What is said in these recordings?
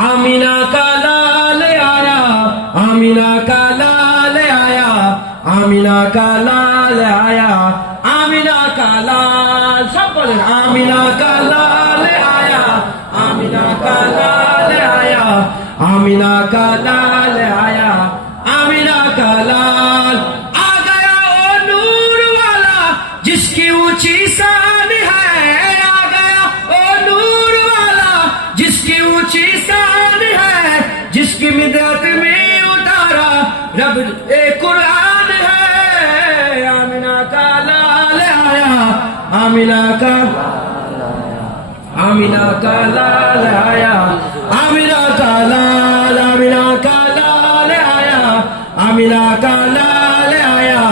Amina का लाल आया, Amina का लाल आया, आमीना का लाल आया, आमीना का लाल, सब बोले आमीना का लाल आया, आमीना का लाल आया, आमीना का लाल आया, आमीना का लाल आ गया ओ नूर वाला जिसकी ऊंची शान है, आ गया ओ नूर वाला जिसकी ऊंची शान है, जिसकी मिदत में उतारा रब ए कुरान है। आमीना का लाल आया, आमीना का, आमीना का लाल आया, आमीना का लाल, आमीना का लाल आया, आमीना का लाल आया,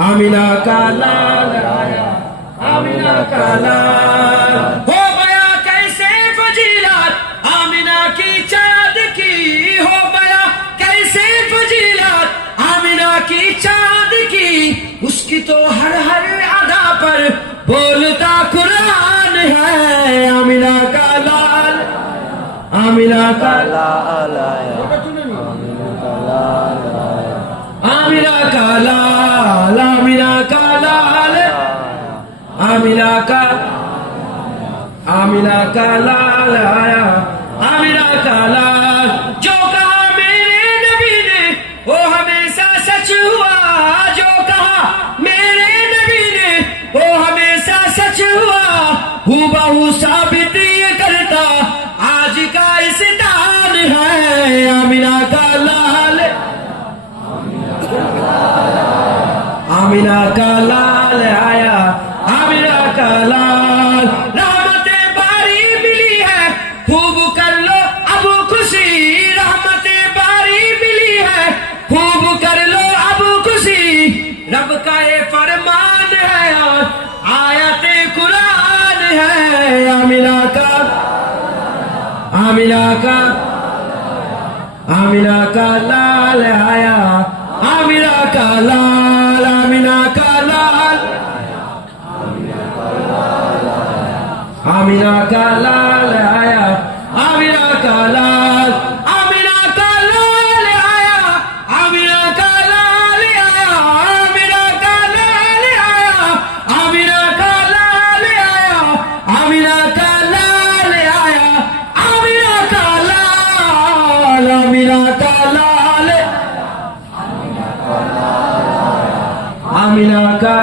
आमीना का लाल आया, आमीना का लाल। हो गया कैसे फजीलत आमीना की चाँद की, हो गया कैसे फजीलत आमीना की चाँद की, उसकी तो हर हर अदा पर बोलता कुरान है। आमीना का लाल, आमीना का लाल आया, आमीना का लाल, आमीना का लाल, आमीना का, आमीना का लाल आया, आमीना का लाल। जो कहा मेरे नबी ने वो हमेशा सच हुआ, जो कहा मेरे नबी ने वो हमेशा सच हुआ, हूबहू साबित ये करता आज का इस दान है। आमीना का लाल, आमीना का लाल आया, आमीना का लाल। रहमते बारी मिली है खूब कर लो अब खुशी, रहमते बारी मिली है खूब कर लो अब खुशी, रब का ये फरमान है और आयते कुरान है। आमीना का, आमीना का, आमीना का लाल आया, आमीना का लाल, आमीना का लाल, आमीना का लाल आया, आमीना का लाल, आमीना का लाल आया, आमीना का लाल आया, आमीना का लाल आया, आमीना का लाल आया, आमीना का लाल आया, आमीना का लाल, आमीना का लाल, आमीना का,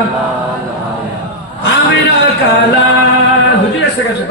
आमीना का लाल। हुजूर से कैसे बस